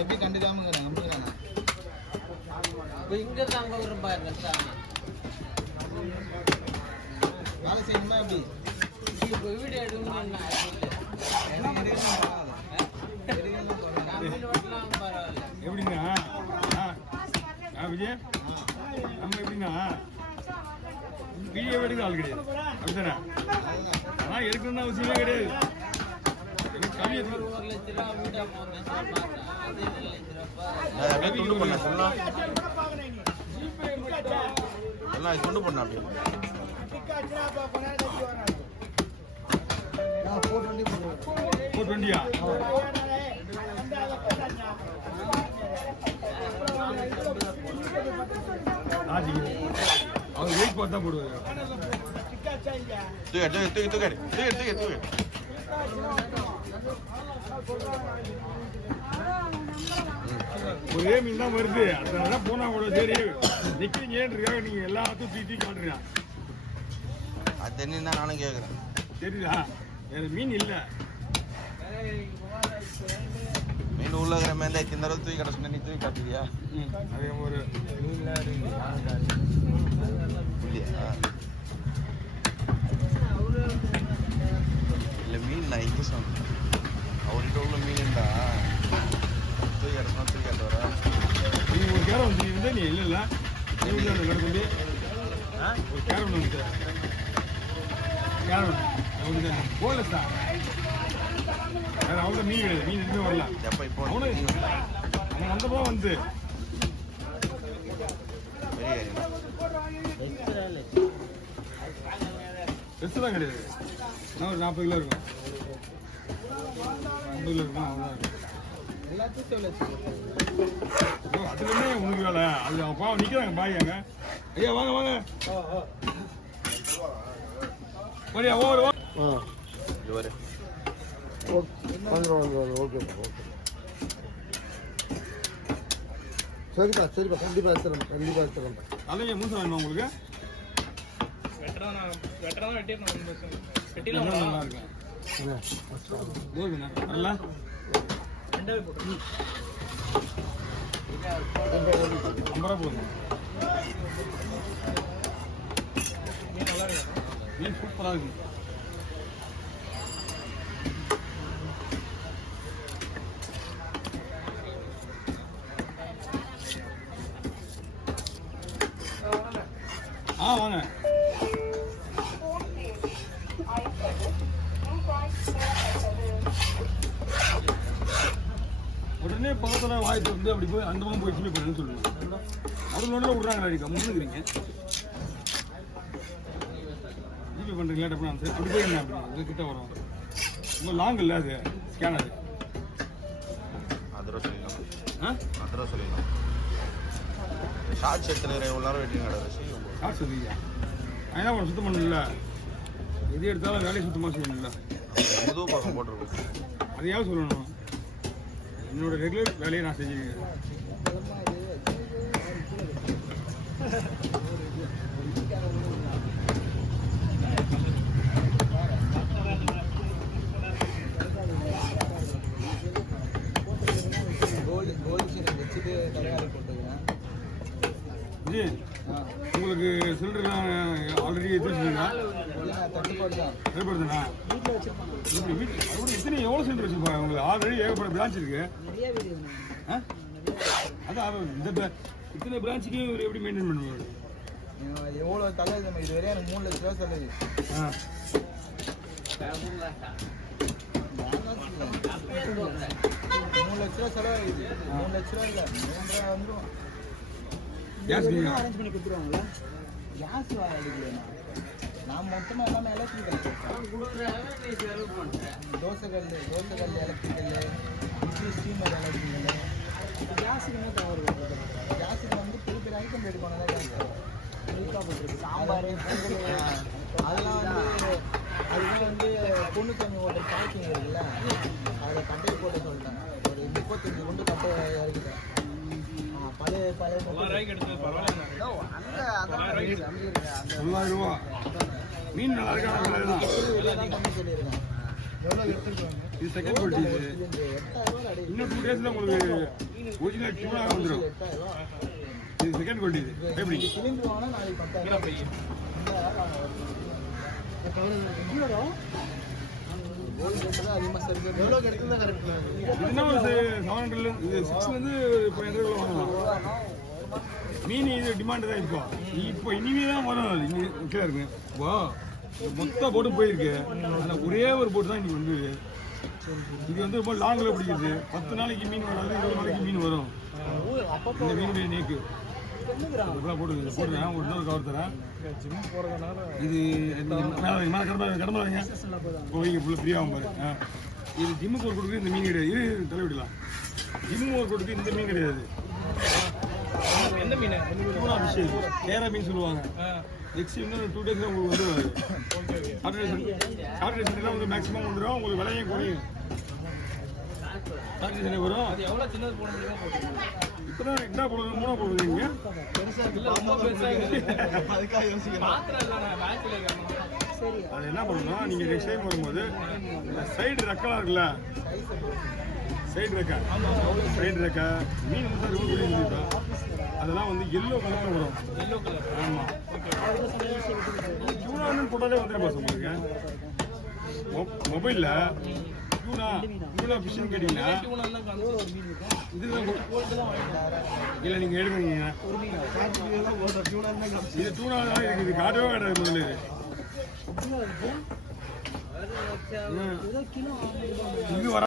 எப்படி கண்டுக்காம இங்க தான் பாருங்க வேலை செய்யணுமா எப்படி வீடியோ எடுக்கணும் எப்படின்னா விஜய் நம்ம எப்படின்னா வீடியோ எடுக்கிற ஆள் கிடையாது அப்படித்தானே ஆனால் எடுக்கணும்னு அவசியமே கிடையாது எனக்கு கவி கொண்டு பண்ண அப்படி 420 அவர் வெயிட் பார்த்தா போடுவாரு ஒரே மீன் தான் வருது அதனால போனா கூட சரி நிக்கிறீங்கன்றதுக்காக நீங்க எல்லாத்தையும் தூக்கி காட்டுறீங்க அது என்ன நானும் கேட்குறேன் தெரியுதா வேற மீன் இல்லை மீன் உள்ள இருக்கிற மேலே இந்த தடவை தூக்கி கடை சொன்ன நீ தூக்கி காட்டுறியா அதே ஒரு இல்லையா இல்லை மீன் நான் இங்கே சொன்னேன் அவர்கிட்ட உள்ள மீன்டா தூக்கி கடை சொன்னா தூக்கி காட்டு வர நீ ஒரு கேரம் வந்து நீ இல்லை கடை வந்து ஒரு கேரம் வந்து கேரம் போல தான் வேற அவங்க மீன் கிடையாது மீன் எதுவுமே வரல எப்போ இப்போ அவன் வந்தப்போ வந்து பெருசு தான் கிடையாது நான் ஒரு 40 கிலோ இருக்கும் 50 கிலோ இருக்கும் அவ்வளோதான் அதுல என்ன உனக்கு வேலை அது அவன் பாவம் நிற்கிறாங்க பாய் அங்க ஐயா வாங்க வாங்க ஓடியா ஓவர் ஓவர் ஓகே சரிப்பா சரிப்பா கண்டிப்பாக எடுத்துறேன் அதைங்க மூசம் வேணுமா உங்களுக்கு நல்லா இருக்கும் நல்லா 50 ரூபா போதுங்க மீன் சூப்பராக இருக்கு வாங்க உடனே பக்கத்தில் வாய்ப்பு வந்து அப்படி போய் அந்த பக்கம் போய் சொல்லி போயின்னு சொல்லுவாங்க அது ஒன்றும் விட்றாங்க அடிக்க முன்னுக்குறீங்க ஜிபே பண்ணுறீங்களா டப்பு அப்படி போய் என்ன அப்படி கிட்ட வரும் ரொம்ப லாங் இல்லை அது ஸ்கேனர் அது சொல்லிடலாம் ஷார்ட்ஸ் எடுத்துகிற எவ்வளோ நேரம் வெயிட்டிங் கிடையாது ஷார்ட்ஸ் எடுத்துக்கியா என்ன பண்ண சுத்தம் பண்ணல எது எடுத்தாலும் வேலையை சுத்தமாக செய்யணும்ல புது பக்கம் போட்டிருக்கோம் அதையாவது சொல்லணும் என்னோட ரெகுலர் வேலையை நான் செஞ்சுருக்கேன் உங்களுக்கு சிலிண்டர்லாம் ஆல்ரெடி எடுத்துருக்கீங்களா ஏற்படுதுண்ணா வீட்டில் எத்தனை எவ்வளோ சிலிண்டர் வச்சுருப்பாங்க உங்களுக்கு ஆல்ரெடி ஏகப்பட்ட பிரான்ச் இருக்கு அதான் இந்த இத்தனை பிரான்ச்சுக்கு எப்படி மெயின்டைன் பண்ணுவாங்க எவ்வளோ தலை இது வரையும் எனக்கு 3 லட்ச ரூபா செலவு 3 லட்ச ரூபா செலவாகுது 3 லட்ச ரூபா இல்லை 3.5 வந்துடும் கேஸ் அரேஞ்ச் பண்ணி கொடுத்துருவாங்களா கேஸ் அடிக்கலையா நான் மொத்தமாக எல்லாமே எலக்ட்ரிக்கல் தோசைக்கல் எலக்ட்ரிக்கல் இட்லி ஸ்டீமர் எலக்ட்ரிக்கல் கேஸுக்கு என்ன தவறு கேஸுக்கு வந்து பெரிய பெரிய ஐட்டம் எடுக்கணும் தான் கேஸ் சாம்பார் அதெல்லாம் வந்து அதுக்கு வந்து பொண்ணுசாமி ஹோட்டல் பார்க்கிங் இருக்குல்ல, அதை கட்டையை போட்டு சொல்லிட்டேன். ஒரு 35 குண்டு கட்டை இறக்கிட்டேன். பழைய பழைய $9,000 மீன் நல்லா இருக்கா? சொல்லியிருக்கேன். இது செகண்ட் குவாலிட்டி. இன்னும் 2 daysல உங்களுக்கு ஒரிஜினல் டியூனாக வந்துடும். இது செகண்ட் குவாலிட்டி. இது எப்படி சிலிண்டர் வாங்கினா நாளைக்கு 10,000. எவ்வளோக்கு எடுத்துதான் கரெக்ட். இதுனா ஒரு 700 இது 6லேருந்து இப்போ 500 வாங்கலாம். மீன் இது டிமாண்டு தான் இப்போ இனிமே தான் வரும். இங்கே கீழே இருக்கு. இப்போ மொத்த போட்டு போயிருக்கு. ஆனால் ஒரே ஒரு போட்டு தான் இன்னைக்கு வந்து இது வந்து ரொம்ப லாங்கில் பிடிக்குது. 10 நாளைக்கு மீன் வராது, 20 நாளைக்கு மீன் வரும். இந்த மீனுடைய நேக்கு இதெல்லாம் போட்டுருக்கேன். ஒரு இன்னொரு கவர் தரேன். இது கடமை வைங்க ஃபுல்லாக ஃப்ரீயாகும் பாரு. இது ஜிம்முக்கு ஒரு கொடுக்கு இந்த மீன் கிடையாது. இது தலைவிடலாம். ஜிம்மு ஒரு கொடுக்கு இந்த மீன் கிடையாது. எந்த மீன்? டூனா ஃபிஷ், கேரா மீன் சொல்லுவாங்க. நெக்ஸ்ட் இன்னும் 2 days உங்களுக்கு வந்து சாட்டர்டே சண்டேலாம் வந்து மேக்ஸிமம் வந்துடும். உங்களுக்கு விலையும் குறையும். சாட்டர்டே சண்டே வரும். அது எவ்வளோ சின்னது போட முடியுமோ போட்டுருக்கோம். இப்போ தான் என்ன போடுறது? 3 போடுறது நீங்கள் அதுக்காக யோசிக்கிறேன். அது என்ன பண்ணணும்? நீங்கள் நெக்ஸ்ட் டைம் வரும்போது சைடு ரெக்கலாம் இருக்குல்ல, சைடு ரெக்கை மீன் வந்து ரொம்ப சொல்லியிருக்கோம். அதெல்லாம் வந்து எல்லோ கலரில் வரும். ஆமாம், டியூனான்னு போட்டாலே வந்துடும் பாஸ் உங்களுக்கு. மொபைலில் டியூனா ஃபிஷ்ஷுன்னு கேட்டிங்கன்னா இதுதான் இல்லை நீங்கள் எடுக்கிறீங்க. இது டியூனா தான் இருக்குது. இது காட்டவே கிடையாது முதல்ல. இது வர